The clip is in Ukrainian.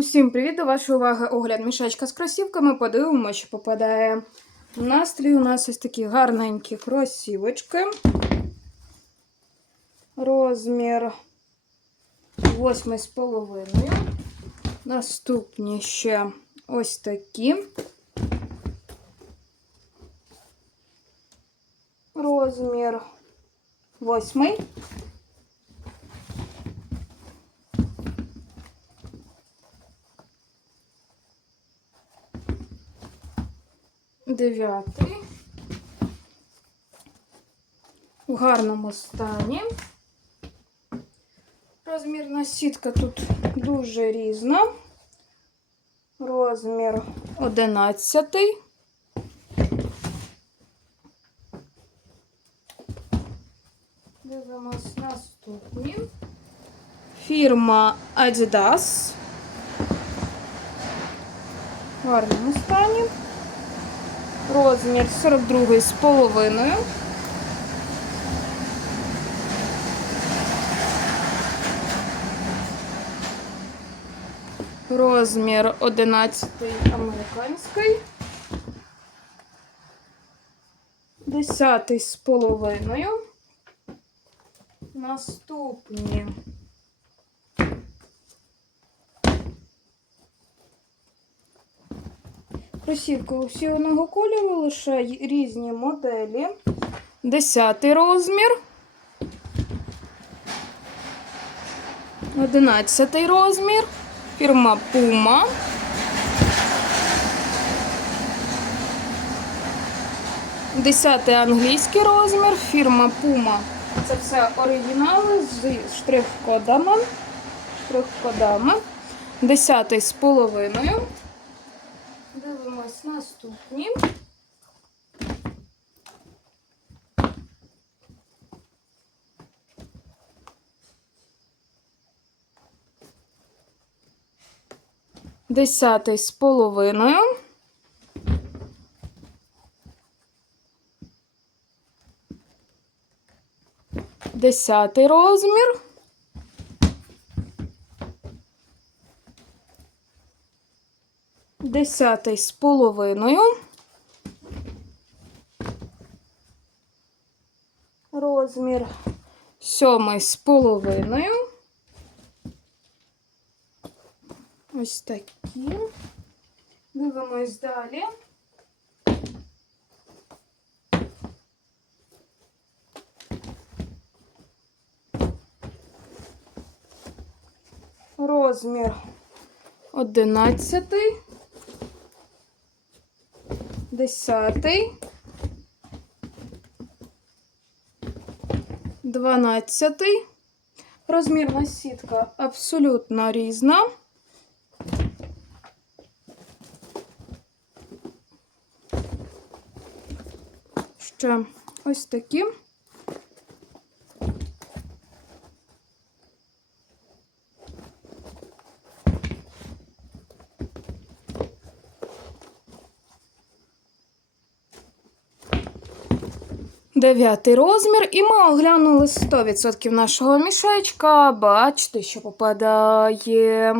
Усім привіт! До вашої уваги огляд мішечка з кросівками. Подивимося, що попадає. В настрій у нас ось такі гарненькі кросівочки. Розмір 8,5. Наступні ще ось такі. Розмір 8. Дев'ятий. У гарному стані. Розмірна сітка тут дуже різна. Розмір одинадцятий. Дивимось наступні. Фірма Adidas. В гарному стані. Розмір 42 з половиною. Розмір 11 американський. 10 з половиною. Наступні. Кросівки усі одного кольору, лише різні моделі. Десятий розмір. Одинадцятий розмір. Фірма Puma. Десятий англійський розмір. Фірма Puma. Це все оригінали з штрих-кодами. Штрих-кодами. Десятий з половиною. Дивимось наступні. Десятий з половиною. Десятий розмір. Десятий з половиною. Розмір сьомий з половиною. Ось такі. Дивимось далі. Розмір одинадцятий. Десятий. Дванадцятий. Розмірна сітка абсолютно різна. Ще ось такі. Дев'ятий розмір, і ми оглянули 100% нашого мішечка. Бачите, що попадає.